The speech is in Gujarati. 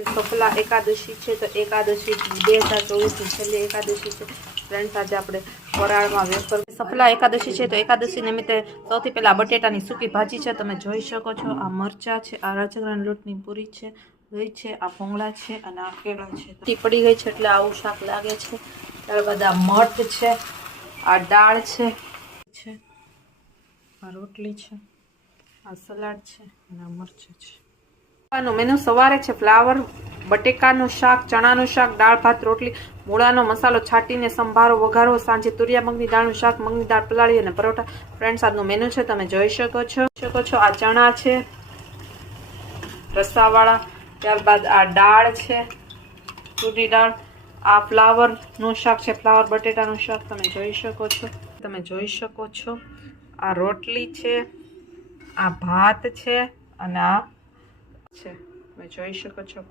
સફલા એકાદશી છે, તો એકાદશી બે હજાર ચોવીસની છેલ્લી એકાદશી છે. ફ્રેન્ડ્સ, આજે આપણે ફરાળમાં વેફર સફલા એકાદશી છે, તો એકાદશી નિમિત્તે સૌથી પહેલાં બટેટાની સૂકી ભાજી છે, તમે જોઈ શકો છો. આ મરચાં છે, આ રાજગરાના લોટની પૂરી છે ગઈ છે, આ ભોંગળા છે અને આ કેળા છે. ટી પડી ગઈ છે એટલે આવું શાક લાગે છે. ત્યારબાદ આ મઠ છે, આ દાળ છે, આ રોટલી છે, આ સલાડ છે અને આ મરચાં છે. નું મેનુ સવારે છે ફ્લાવર બટેકાનું શાક, ચણાનું શાક, દાળ, ભાત, રોટલી, મૂળાનો મસાલો છાંટીને સંભારો વઘારો સાંજે તુરિયા મગની દાળનું શાક, મગની દાળ પલાળી અને પરોઠા. ફ્રેન્ડ્સ આજનું મેનુ છે, તમે જોઈ શકો છો. શકો છો, આ ચણા છે, રસાવાળા, ત્યારબાદ આ દાળ છે તુરી દાળ, આ ફ્લાવરનું શાક છે ફ્લાવર બટેટાનું શાક, તમે જોઈ શકો છો. તમે જોઈ શકો છો, આ રોટલી છે, આ ભાત છે, અને આ છે. તમે જોઈ શકો છો